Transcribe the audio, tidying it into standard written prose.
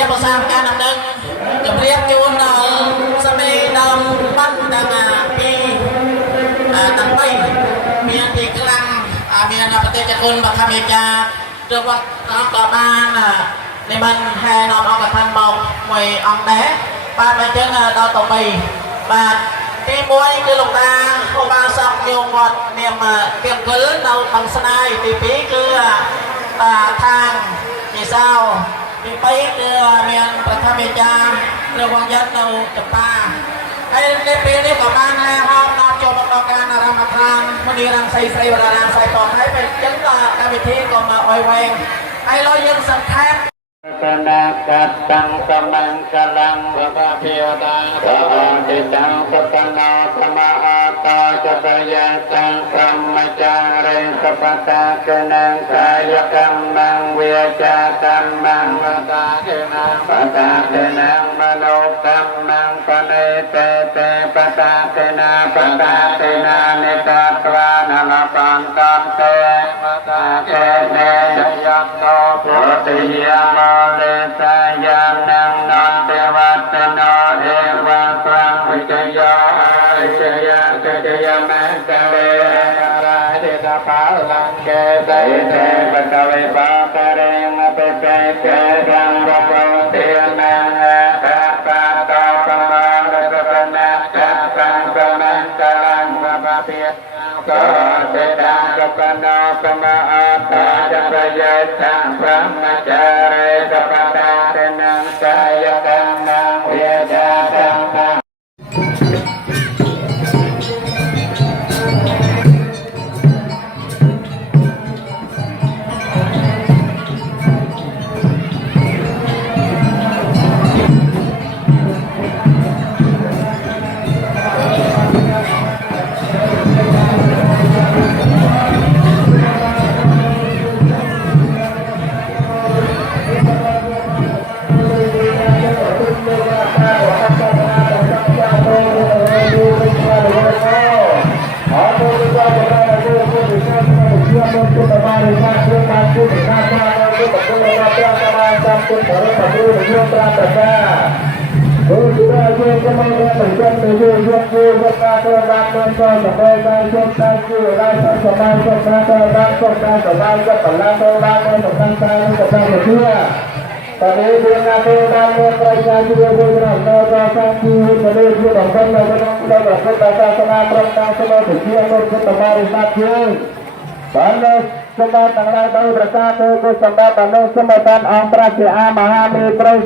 รียบภาษาการนำหนึ่งจะเรียบจูนสมัยดำปั้นดังปีตั้งไปมีอันที่กลางมีอันประเทศกุลบัคคาเมกาเรื่องว่าต่อมาในมันแห่นอนออกกับทันบอกมวยอองแดดปาไปเจอดาวต่อไปบาดที่มวยคือลงตาโอบาซักโยงอดเนี่ยมาเก็บเกลือเราบังสนายปีปีคือทางมีเศร้ามีไปคือเมียนประทับเมจาเรื่องวังยันเราจับตาไอ้ในปีนี้ก็บ้านแล้วครับนอนโจมต่อการรำคาญวันนี้รังไส่ใส่เวลารังไส่ต่อให้เป็นยังการวิธีก็มาอ้อยแวงไอ้เรายังสังแคบกนากัตตังกมังกลังพระเพียตังสาธิตังปตนาธรรมอาตาจักรยานตังธรรมจาริสัพตาเกนังกายกรรมังเวียจาตัมมังปตาเกนังปตาเกนังมโนตัมมังปเนเตเตปตาเกนาปตาเกนานิตาตวานาลปันตัมเตปตาเกเนยัมโนปุติยามเลสายามนังนอนเทวัตโนเอวังฟังวิจโยเชยะเจยมังกเรราเดตาปาลังเกไตเตปะกเวปะกะเรงอเปเปเกรังวะโปเตนังตะปะตะปะมาระตะปะนะตะสังสมังกลังวะปะเปียก็เตตังกปะนาปะมาอาตาจะประยะสังพระมจาเรตปะตาเตนังกายกรรมังเวทาตังมังตอนนี้เรื่องการเดินทางเรื่องประชาชนเรื่องเราเราสร้างชีวิตประเทศที่ต้องการเราต้องเราต้องการศาสนาพระศาสนาถึงที่เราต้องทำให้ได้เพียงตอนนี้สมัยต่างๆเราประชาชนก็สมัยตอนนี้สมัยตอนอังประเทศมหาเมตรัย